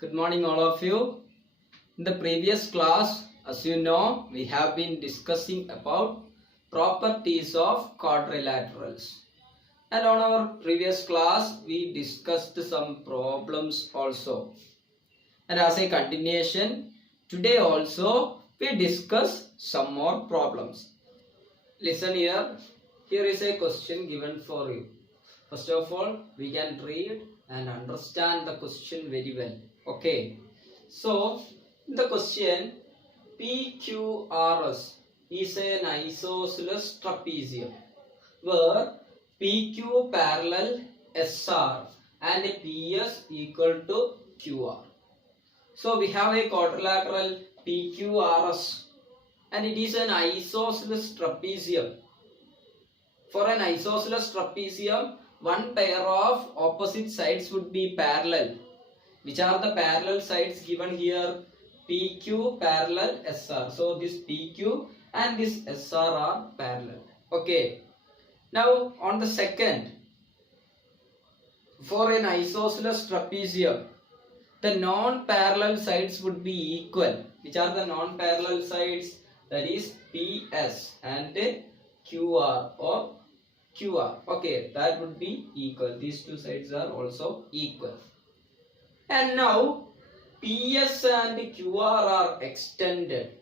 Good morning all of you. In the previous class, as you know, we have been discussing about properties of quadrilaterals. And on our previous class, we discussed some problems also. And as a continuation, today also we discuss some more problems. Listen here. Here is a question given for you. First of all, we can read and understand the question very well. Okay. So, the question PQRS is an isosceles trapezium where PQ parallel SR and PS equal to QR. So, we have a quadrilateral PQRS and it is an isosceles trapezium. For an isosceles trapezium, one pair of opposite sides would be parallel. Which are the parallel sides given here? PQ parallel SR. So this PQ and this SR are parallel. Okay. Now on the second, for an isosceles trapezium, the non-parallel sides would be equal. Which are the non-parallel sides? That is PS and QR or QR. Okay, that would be equal. These two sides are also equal. And now PS and QR are extended.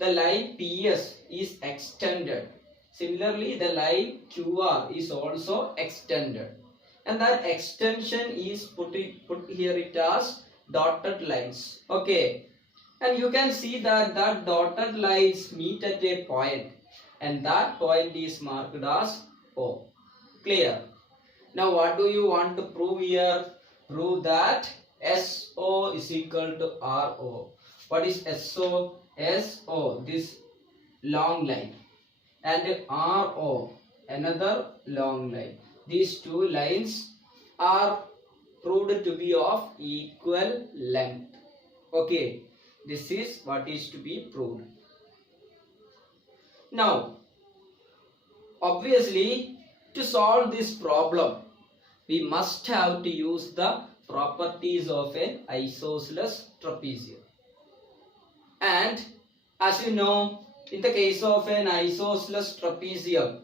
The line PS is extended. Similarly, the line QR is also extended. And that extension is put here it as dotted lines. Okay. And you can see that dotted lines meet at a point. And that point is marked as O. Clear? Now what do you want to prove here? Prove that SO is equal to RO. What is SO? SO, this long line. And RO, another long line. These two lines are proved to be of equal length. Okay, this is what is to be proved. Now, obviously, to solve this problem, we must have to use the properties of an isosceles trapezium. And as you know, in the case of an isosceles trapezium,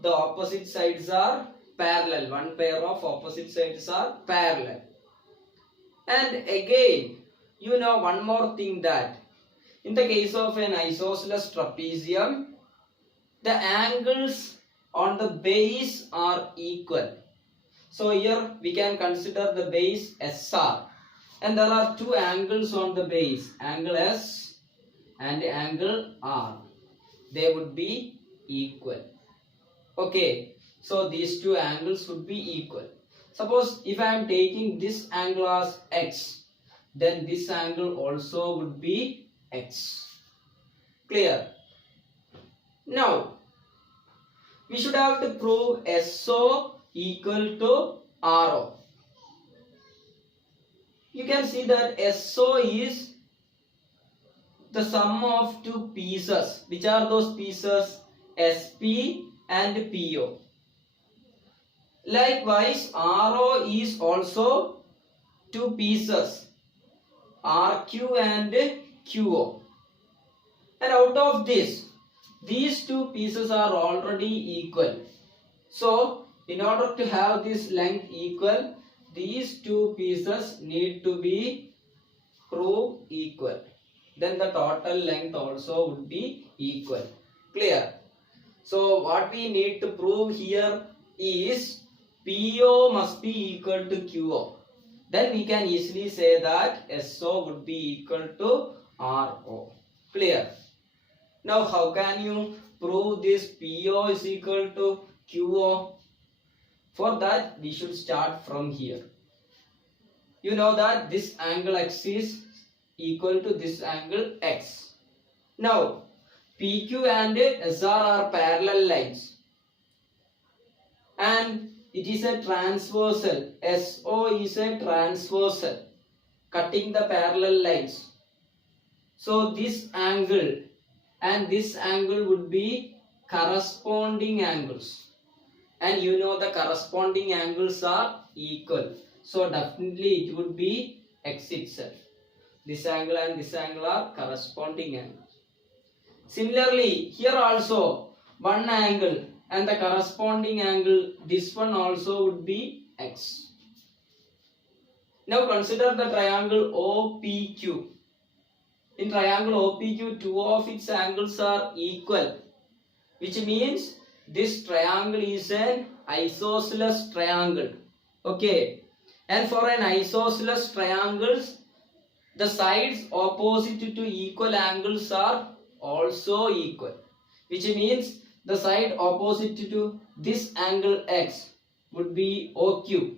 the opposite sides are parallel. One pair of opposite sides are parallel. And again, you know one more thing, that in the case of an isosceles trapezium, the angles on the base are equal. So here we can consider the base SR. And there are two angles on the base, angle S and angle R. They would be equal. Okay, so these two angles would be equal. Suppose if I am taking this angle as X, then this angle also would be X. Clear? Now, we should have to prove SO equal to RO. You can see that SO is the sum of two pieces. Which are those pieces? SP and PO. Likewise, RO is also two pieces, RQ and QO. And out of this, these two pieces are already equal. So, in order to have this length equal, these two pieces need to be proved equal. Then the total length also would be equal. Clear? So, what we need to prove here is PO must be equal to QO. Then we can easily say that SO would be equal to RO. Clear? Now, how can you prove this PO is equal to QO? For that, we should start from here. You know that this angle X is equal to this angle X. Now, PQ and SR are parallel lines. And it is a transversal. SO is a transversal, cutting the parallel lines. So, this angle and this angle would be corresponding angles. And you know the corresponding angles are equal. So definitely it would be x itself. This angle and this angle are corresponding angles. Similarly, here also one angle and the corresponding angle, this one also would be x. Now consider the triangle OPQ. In triangle OPQ, two of its angles are equal, which means this triangle is an isosceles triangle. Okay, and for an isosceles triangle, the sides opposite to equal angles are also equal, which means the side opposite to this angle x would be OQ,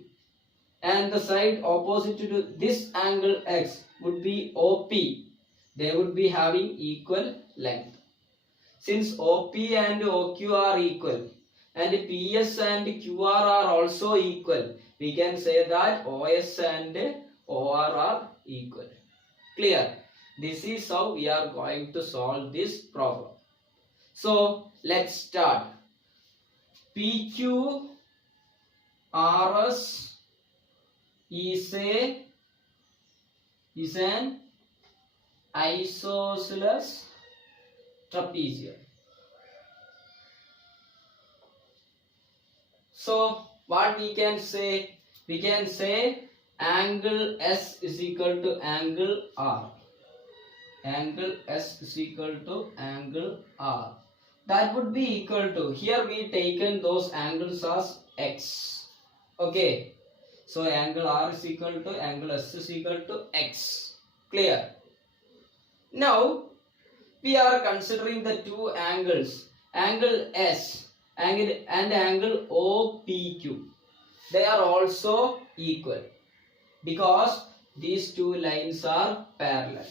and the side opposite to this angle x would be OP. They would be having equal length. Since OP and OQ are equal and PS and QR are also equal, we can say that OS and OR are equal. Clear? This is how we are going to solve this problem. So let's start. PQRS is an isosceles trapezium. So what we can say? We can say angle S is equal to angle R. Angle S is equal to angle R. That would be equal to, here we taken those angles as X. Okay. So angle R is equal to angle S is equal to X. Clear? Now we are considering the two angles, angle S and angle OPQ. They are also equal because these two lines are parallel.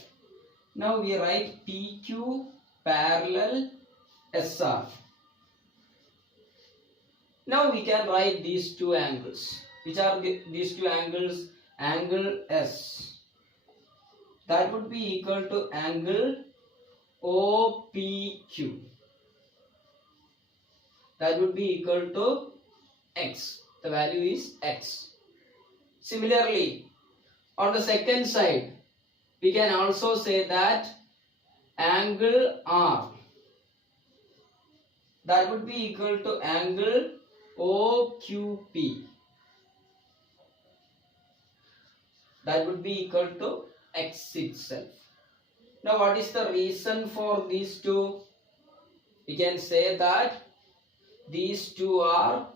Now we write PQ parallel SR. Now we can write these two angles. Which are these two angles? Angle S. That would be equal to angle OPQ. That would be equal to X. The value is X. Similarly, on the second side, we can also say that angle R. That would be equal to angle OQP. That would be equal to X itself. Now what is the reason for these two? We can say that these two are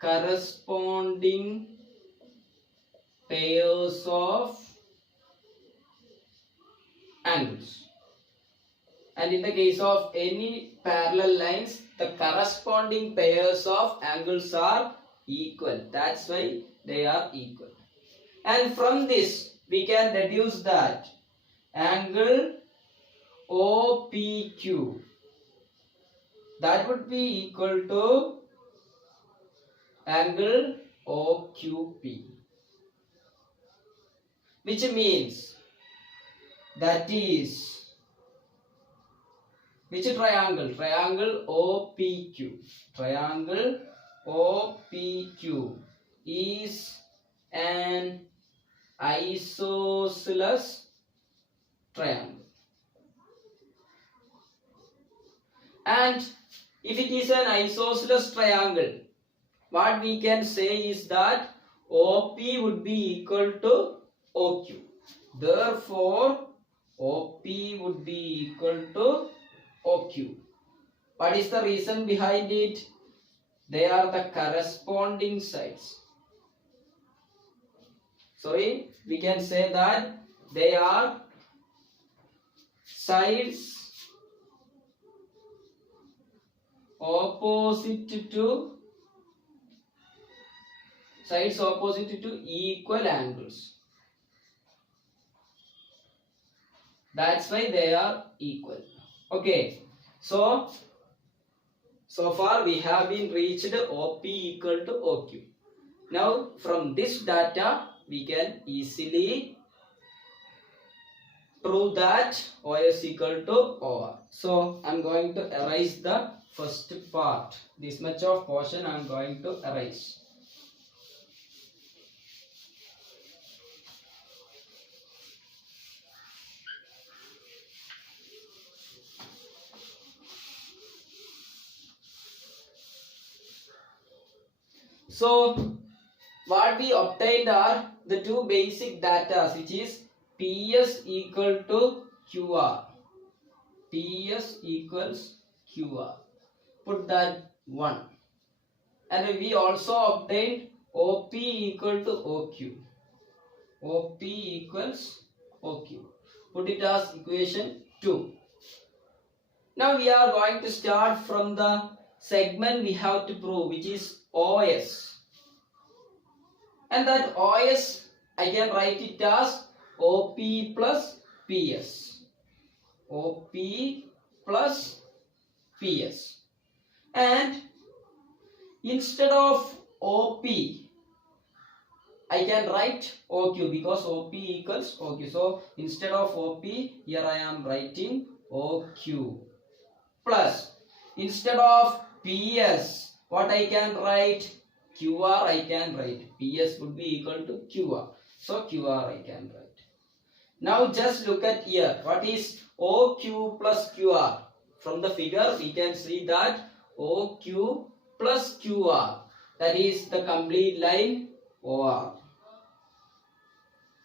corresponding pairs of angles. And in the case of any parallel lines, the corresponding pairs of angles are equal. That's why they are equal. And from this, we can deduce that angle OPQ, that would be equal to angle OQP, which means that is which triangle? Triangle OPQ. Triangle OPQ is an isosceles triangle. And if it is an isosceles triangle, what we can say is that OP would be equal to OQ. Therefore, OP would be equal to OQ. What is the reason behind it? They are the corresponding sides. Sorry, we can say that they are sides opposite to equal angles. That's why they are equal. Okay, so far we have been reached OP equal to OQ. Now from this data we can easily prove that OS equal to OR. So I am going to erase the first part. This much of portion I am going to erase. So what we obtained are the two basic data, which is PS equal to QR. PS equals QR. Put that 1. And we also obtained OP equal to OQ. OP equals OQ. Put it as equation 2. Now we are going to start from the segment we have to prove, which is OS. And that OS, I can write it as OP plus PS. OP plus PS. And instead of OP, I can write OQ because OP equals OQ. So instead of OP, here I am writing OQ. Plus, instead of PS, what I can write? QR I can write. PS would be equal to QR. So QR I can write. Now just look at here. What is OQ plus QR? From the figure we can see that OQ plus QR. That is the complete line OR.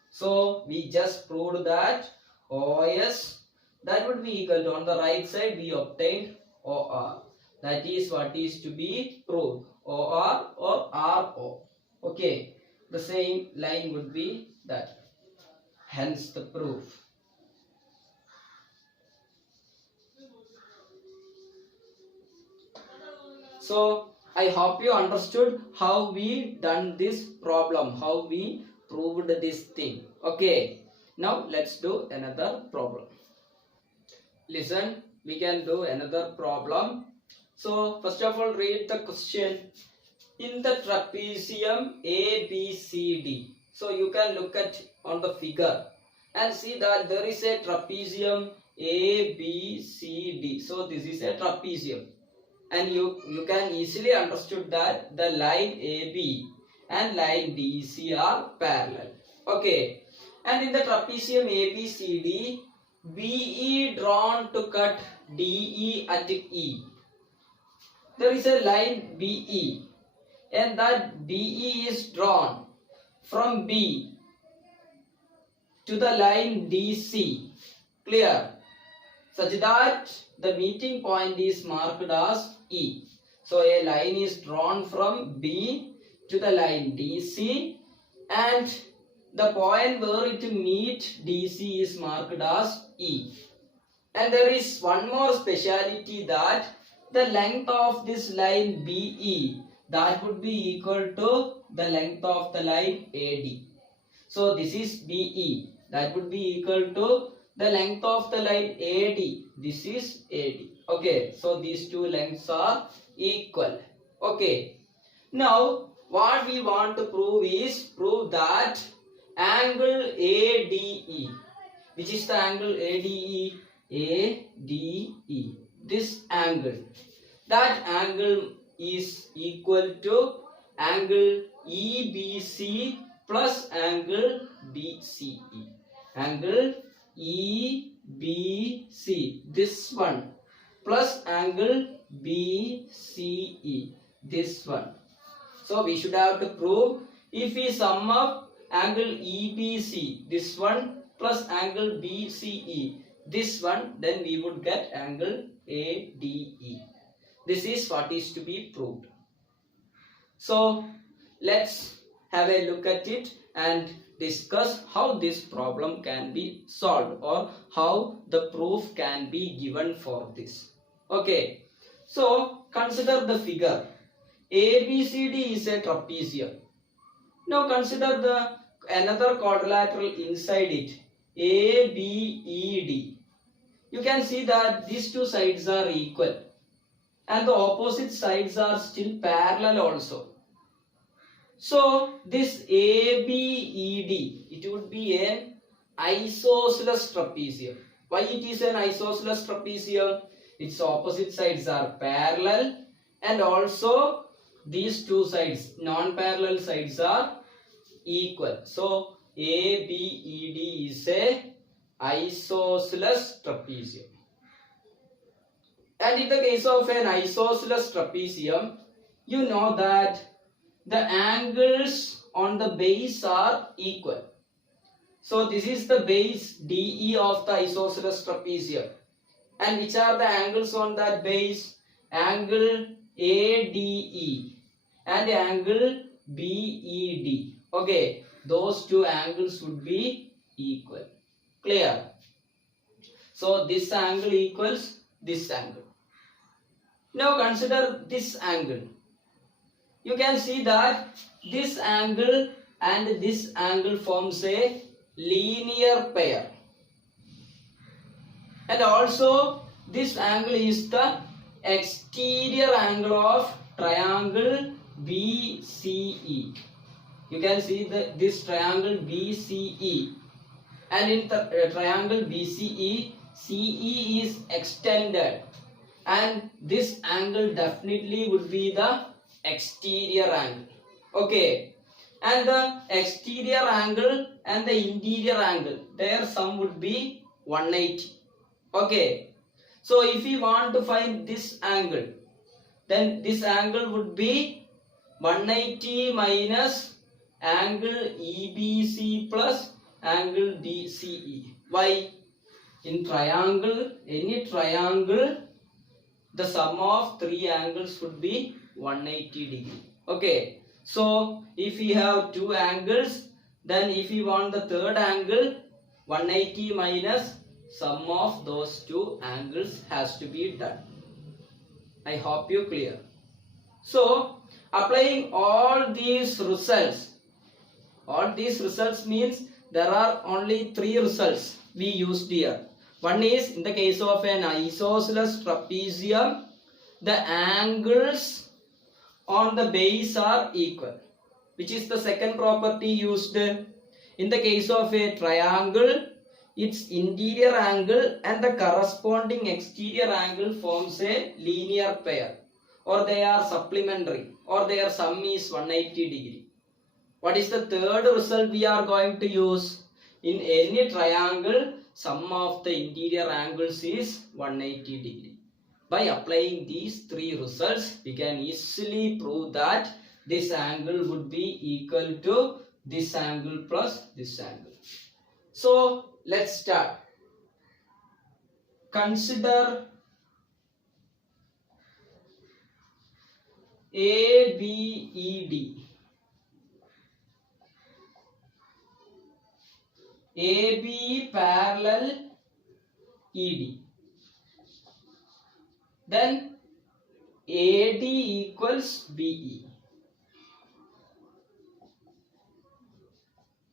So we just proved that OS, that would be equal to, on the right side we obtained OR. That is what is to be proved. OR or RO. Okay. The same line would be that. Hence the proof. So I hope you understood how we done this problem, how we proved this thing. Okay. Now let's do another problem. Listen, we can do another problem. So first of all, read the question. In the trapezium ABCD, so you can look at on the figure and see that there is a trapezium ABCD. So this is a trapezium, and you can easily understood that the line AB and line DC are parallel. Okay, and in the trapezium ABCD, BE drawn to cut DE at E. There is a line BE, and that BE is drawn from B to the line DC, clear, such that the meeting point is marked as E. So a line is drawn from B to the line DC, and the point where it meet DC is marked as E. And there is one more speciality, that the length of this line BE, that would be equal to the length of the line AD. So this is BE, that would be equal to the length of the line AD. This is AD. Okay, so these two lengths are equal. Okay, now what we want to prove is, prove that angle ADE. Which is the angle ADE? ADE. This angle. That angle is equal to angle EBC plus angle BCE. Angle EBC, this one, plus angle BCE, this one. So we should have to prove, if we sum up angle EBC, this one, plus angle BCE, this one, then we would get angle ADE. This is what is to be proved. So let's have a look at it and discuss how this problem can be solved, or how the proof can be given for this. Okay, so consider the figure. ABCD is a trapezium. Now consider the another quadrilateral inside it, ABED. You can see that these two sides are equal, and the opposite sides are still parallel also. So this ABED, it would be an isosceles trapezium. Why it is an isosceles trapezium? Its opposite sides are parallel, and also these two sides, non-parallel sides, are equal. So ABED is a isosceles trapezium. And in the case of an isosceles trapezium, you know that the angles on the base are equal. So this is the base DE of the isosceles trapezium. And which are the angles on that base? Angle ADE and angle BED. Okay, those two angles would be equal. Clear? So this angle equals this angle. Now consider this angle. You can see that this angle and this angle forms a linear pair. And also this angle is the exterior angle of triangle BCE. You can see this triangle BCE, and in the triangle BCE, CE is extended, and this angle definitely would be the exterior angle. Okay, and the exterior angle and the interior angle, their sum would be 180. Okay, so if we want to find this angle, then this angle would be 180 minus angle EBC plus angle DCE. Why? In triangle, any triangle, the sum of three angles would be 180 degree. Okay, so if we have two angles, then if we want the third angle, 180 minus sum of those two angles has to be done. I hope you clear. So applying all these results means there are only three results we used here. One is, in the case of an isosceles trapezium, the angles on the base are equal, which is the second property used. In the case of a triangle, its interior angle and the corresponding exterior angle forms a linear pair, or they are supplementary, or their sum is 180 degree. What is the third result we are going to use? In any triangle, sum of the interior angles is 180 degree. By applying these three results, we can easily prove that this angle would be equal to this angle plus this angle. So let's start. Consider ABED. AB parallel ED. Then AD equals BE.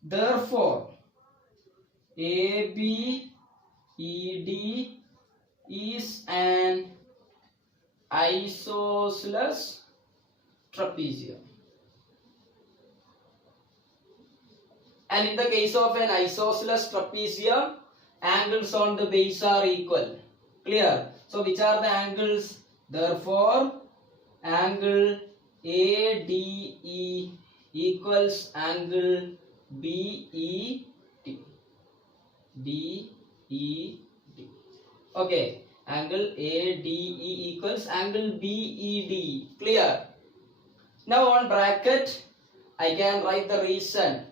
Therefore, ABED is an isosceles trapezium. And in the case of an isosceles trapezium, angles on the base are equal. Clear? So which are the angles? Therefore, angle ADE equals angle BED. BED. Okay, angle ADE equals angle BED. Clear? Now on bracket, I can write the reason.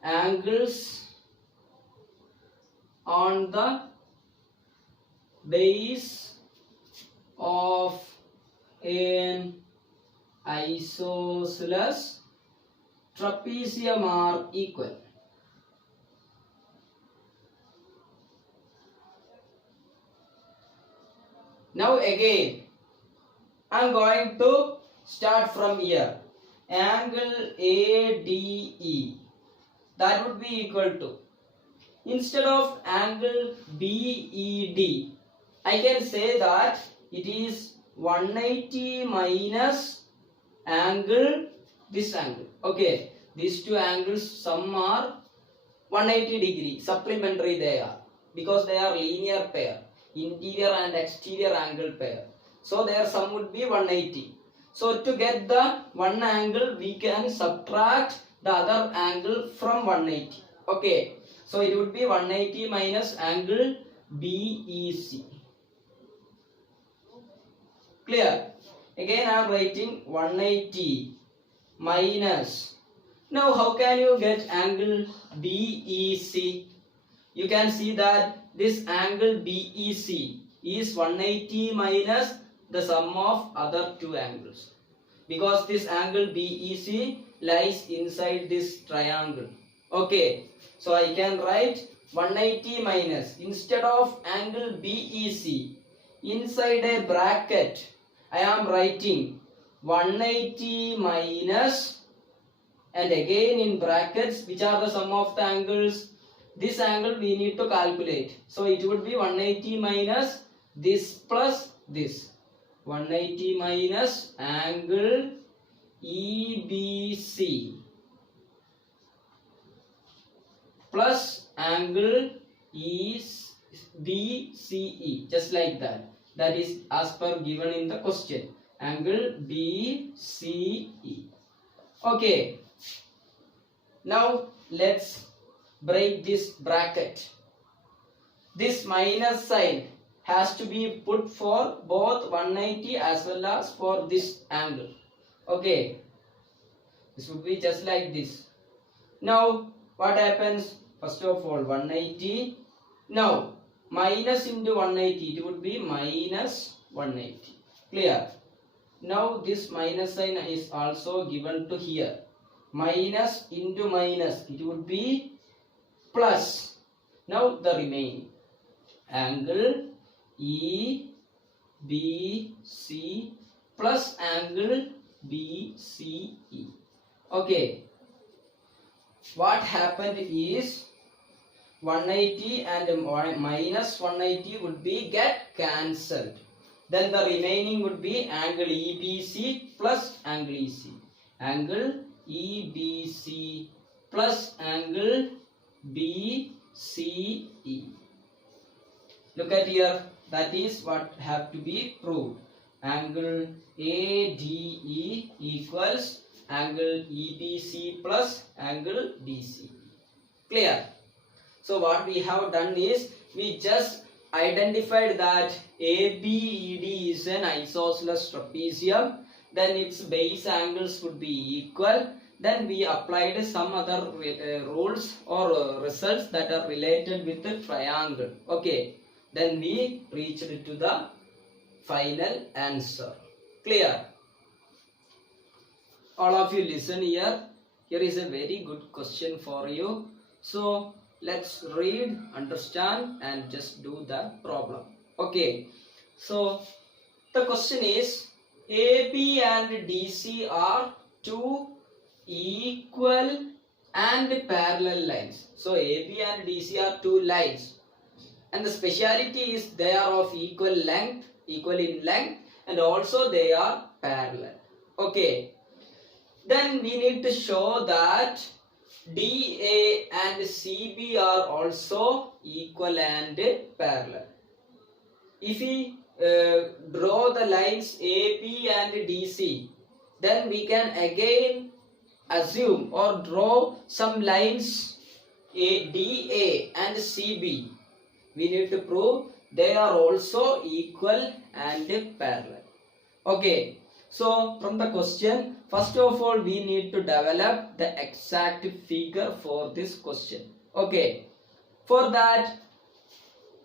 Angles on the base of an isosceles trapezium are equal. Now again, I am going to start from here. Angle ADE, that would be equal to, instead of angle BED, I can say that it is 180 minus angle, this angle. Okay, these two angles sum are 180 degree, supplementary they are, because they are linear pair, interior and exterior angle pair. So their sum would be 180. So to get the one angle, we can subtract the other angle from 180. Okay, so it would be 180 minus angle BEC. Clear? Again I am writing 180 minus. Now how can you get angle BEC? You can see that this angle BEC is 180 minus the sum of other two angles, because this angle BEC lies inside this triangle. Okay, so I can write 180 minus, instead of angle BEC, inside a bracket I am writing 180 minus, and again in brackets, which are the sum of the angles? This angle we need to calculate. So it would be 180 minus this plus this. 180 minus angle EBC plus angle BCE, just like that. That is as per given in the question. Angle BCE. Okay. Now let's break this bracket. This minus sign has to be put for both 180 as well as for this angle. Okay. This would be just like this. Now what happens? First of all, 180. Now minus into 180, it would be minus 180. Clear? Now this minus sign is also given to here. Minus into minus, it would be plus. Now the remaining angle EBC plus angle BCE. Okay. What happened is 180 and minus 180 would be get cancelled. Then the remaining would be angle EBC plus angle EC. Angle EBC plus angle BCE. Look at here. That is what have to be proved. Angle ADE equals angle EBC plus angle BCE. Clear? So what we have done is we just identified that ABED is an isosceles trapezium. Then its base angles would be equal. Then we applied some other rules or results that are related with the triangle. Okay. Then we reached to the final answer. Clear? All of you listen here. Here is a very good question for you. So let's read, understand, and just do the problem. Okay. So the question is, AB and DC are two equal and parallel lines. So AB and DC are two lines, and the speciality is they are of equal length, equal in length, and also they are parallel. Okay. Then we need to show that DA and CB are also equal and parallel. If we draw the lines AB and DC, then we can again assume or draw some lines DA and CB. We need to prove they are also equal and parallel. Okay. So from the question, first of all we need to develop the exact figure for this question. Okay. For that,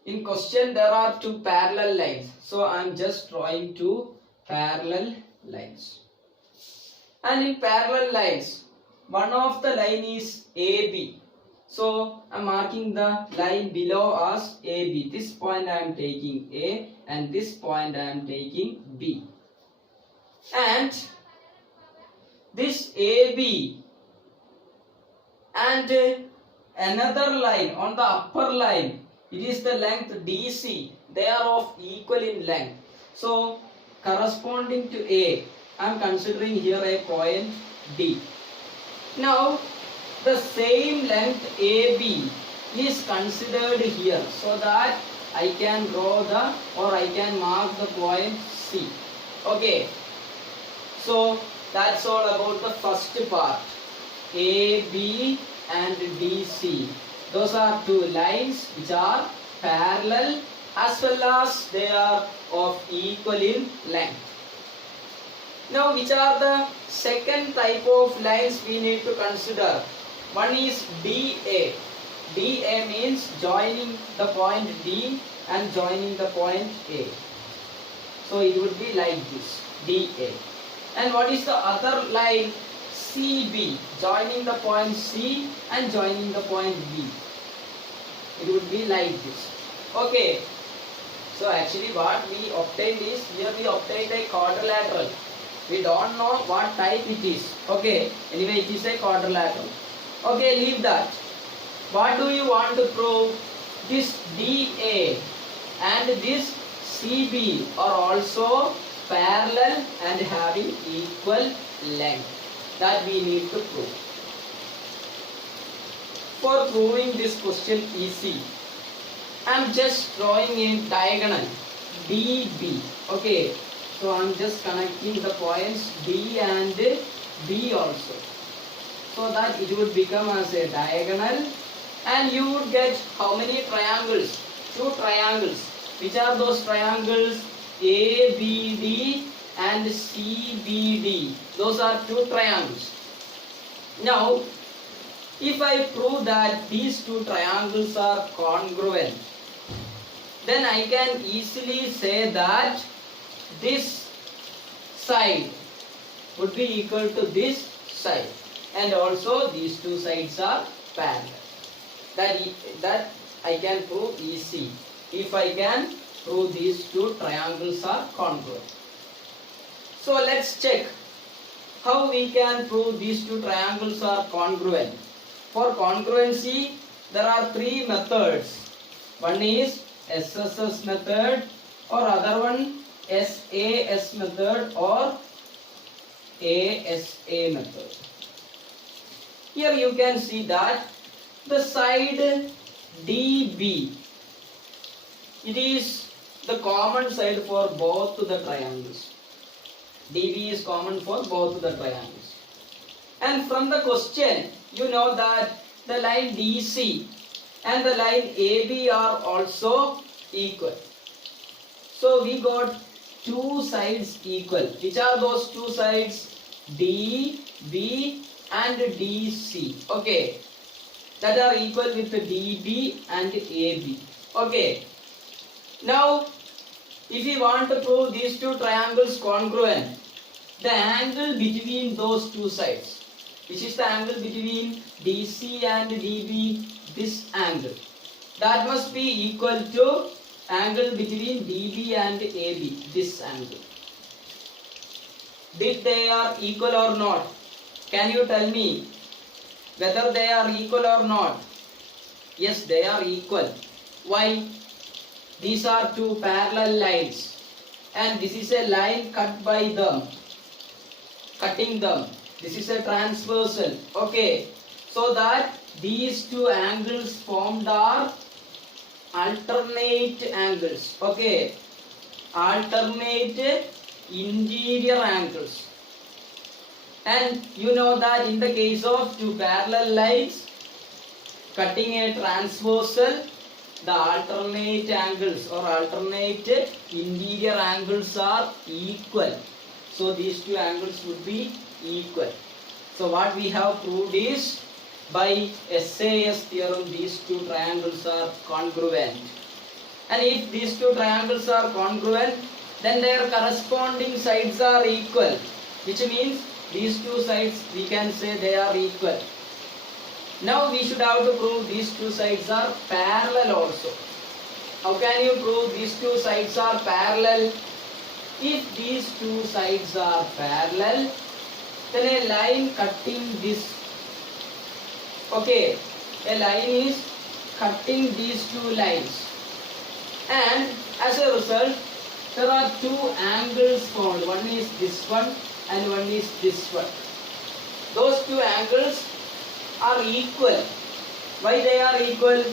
in question there are two parallel lines. So I am just drawing two parallel lines. And in parallel lines, one of the line is AB. So I am marking the line below as AB. This point I am taking A and this point I am taking B. And this AB and another line on the upper line, it is the length DC. They are of equal in length. So corresponding to A, I am considering here a point D. Now the same length AB is considered here, so that I can draw the or I can mark the point C. Okay. So that's all about the first part. AB and DC. Those are two lines which are parallel as well as they are of equal in length. Now, which are the second type of lines we need to consider? One is DA. DA means joining the point D and joining the point A. So it would be like this, DA. And what is the other line? CB, joining the point C and joining the point B. It would be like this. Okay. So actually what we obtained is, here we obtained a quadrilateral. We don't know what type it is. Okay. Anyway, it is a quadrilateral. Okay, leave that. What do you want to prove? This DA and this CB are also parallel and having equal length. That we need to prove. For proving this question easy, I am just drawing a diagonal DB. Okay, so I am just connecting the points D and B also, so that it would become as a diagonal, and you would get how many triangles? Two triangles. Which are those triangles? ABD and CBD. Those are two triangles. Now, if I prove that these two triangles are congruent, then I can easily say that this side would be equal to this side, and also these two sides are parallel. That I can prove easy if I can prove these two triangles are congruent. So let's check how we can prove these two triangles are congruent. For congruency, there are three methods. One is SSS method, or other one SAS method, or ASA method. Here you can see that the side DB, it is the common side for both the triangles. DB is common for both the triangles. And from the question, you know that the line DC and the line AB are also equal. So we got two sides equal. Which are those two sides? DB and DC. Okay. That are equal with the DB and AB. Okay. Now, if we want to prove these two triangles congruent, the angle between those two sides, which is the angle between DC and DB, this angle, that must be equal to angle between DB and AB, this angle. Did they are equal or not? Can you tell me whether they are equal or not? Yes, they are equal. Why? These are two parallel lines, and this is a line cut by them, cutting them. This is a transversal. Okay, so that these two angles formed are alternate angles. Okay, alternate interior angles. And you know that in the case of two parallel lines cutting a transversal, the alternate angles or alternate interior angles are equal. So these two angles would be equal. So what we have proved is, by SAS theorem, these two triangles are congruent. And if these two triangles are congruent, then their corresponding sides are equal, which means these two sides we can say they are equal. Now we should have to prove these two sides are parallel also. How can you prove these two sides are parallel? If these two sides are parallel, then a line cutting this, okay, a line is cutting these two lines, and as a result there are two angles formed. One is this one and one is this one. Those two angles are equal. Why they are equal?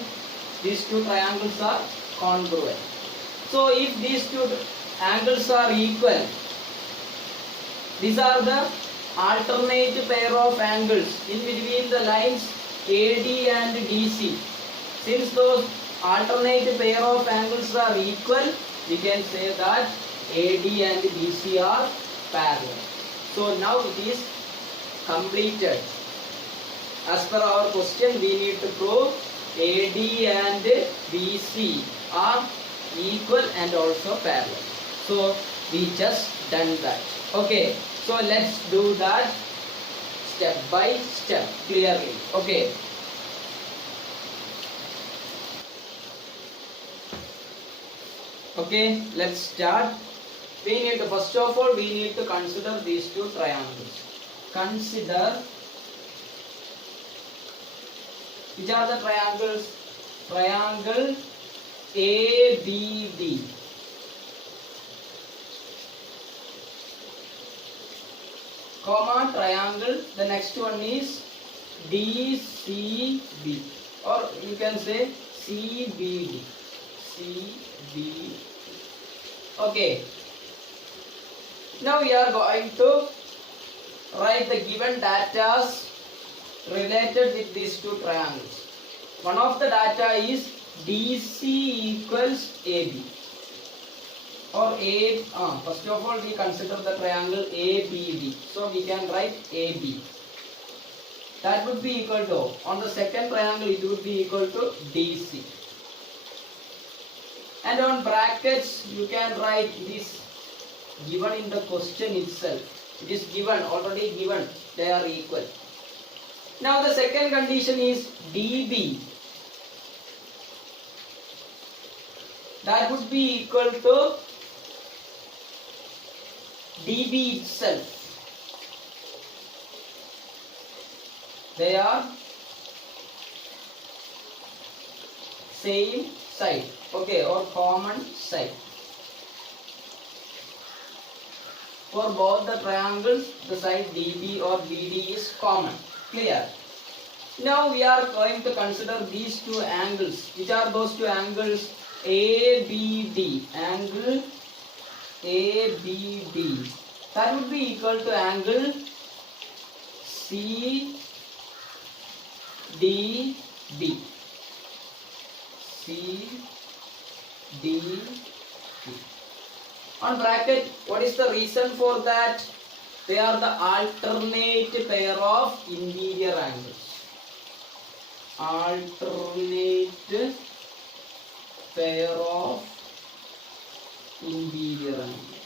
These two triangles are congruent. So if these two angles are equal, these are the alternate pair of angles in between the lines AD and DC. Since those alternate pair of angles are equal, we can say that AD and DC are parallel. So now it is completed. As per our question, we need to prove AD and BC are equal and also parallel. So we just done that. Okay, so let's do that step by step clearly. Okay. Okay, let's start. We need to, first of all, we need to consider these two triangles. Consider, which are the triangles? Triangle ABD. Comma triangle, the next one is DCB, or you can say CBD. CB. Okay. Now we are going to write the given data related with these two triangles. One of the data is DC equals AB. Or A. First of all, we consider the triangle ABD. So we can write AB. That would be equal to, on the second triangle, it would be equal to DC. And on brackets, you can write this given in the question itself. It is given, already given, they are equal. Now the second condition is DB. That would be equal to DB itself. They are same side, okay, or common side. For both the triangles, the side DB or BD is common. Clear? Now we are going to consider these two angles. Which are those two angles? ABD. Angle ABD. That would be equal to angle CDD. CDD. On bracket, what is the reason for that? They are the alternate pair of interior angles. Alternate pair of interior angles.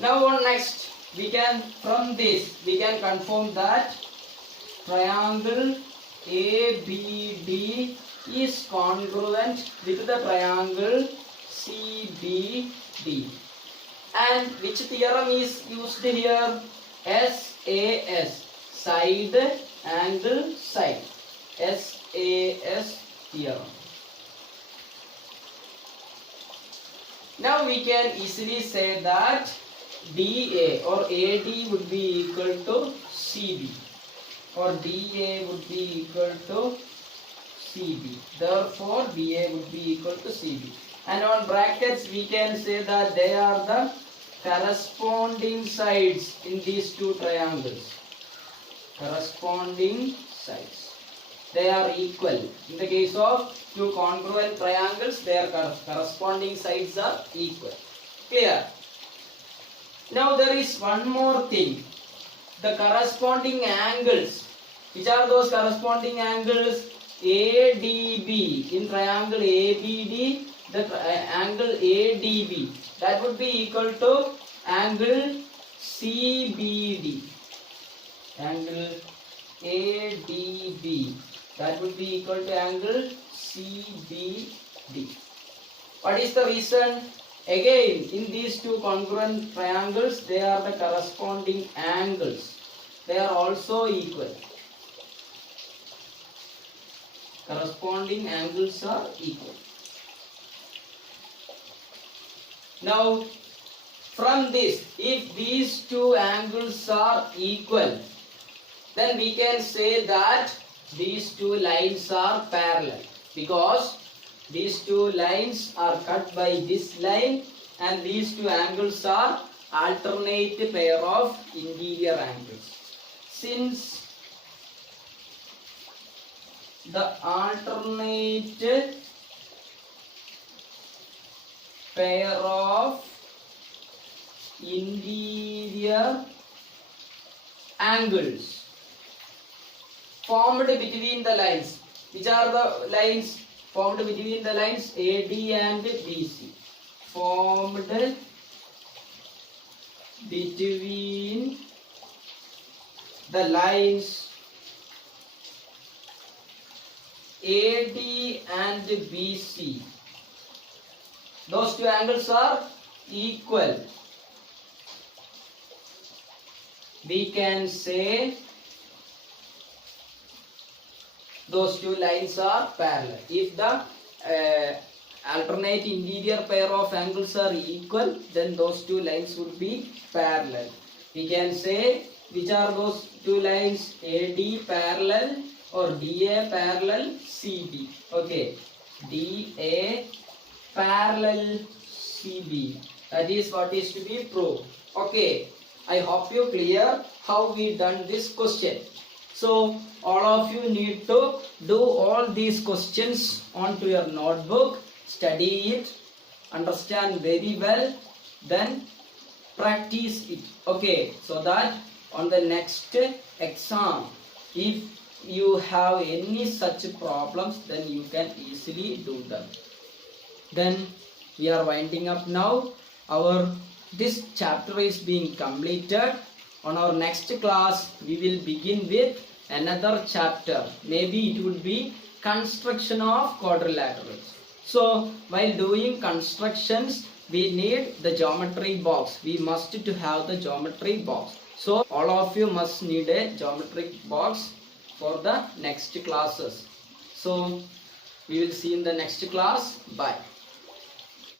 Now on next, from this we can confirm that triangle ABD is congruent with the triangle CBD. And which theorem is used here? SAS, side angle side. SAS theorem. Now we can easily say that DA or AD would be equal to CB, or DA would be equal to CB. Therefore, DA would be equal to CB. And on brackets, we can say that they are the corresponding sides in these two triangles. Corresponding sides. They are equal. In the case of two congruent triangles, their corresponding sides are equal. Clear? Now there is one more thing. The corresponding angles. Which are those corresponding angles? ADB. In triangle ABD, the angle ADB. That would be equal to angle CBD. Angle ADB. That would be equal to angle CBD. What is the reason? Again, in these two congruent triangles, they are the corresponding angles. They are also equal. Corresponding angles are equal. Now, from this, if these two angles are equal, then we can say that these two lines are parallel, because these two lines are cut by this line, and these two angles are alternate pair of interior angles. Since the alternate pair of interior angles formed between the lines. Which are the lines formed between the lines AD and BC? Formed between the lines AD and BC. Those two angles are equal. We can say those two lines are parallel. If the alternate interior pair of angles are equal, then those two lines would be parallel. We can say which are those two lines? AD parallel or DA parallel CB. Okay, DA parallel CB. That is what is to be proved. Okay, I hope you clear how we done this question. So all of you need to do all these questions onto your notebook, study it, understand very well, then practice it. Okay, so that on the next exam, if you have any such problems, then you can easily do them. Then we are winding up now. This chapter is being completed. On our next class, we will begin with another chapter. Maybe it would be construction of quadrilaterals. So while doing constructions, we need the geometry box. We must to have the geometry box. So all of you must need a geometric box for the next classes. So we will see in the next class. Bye.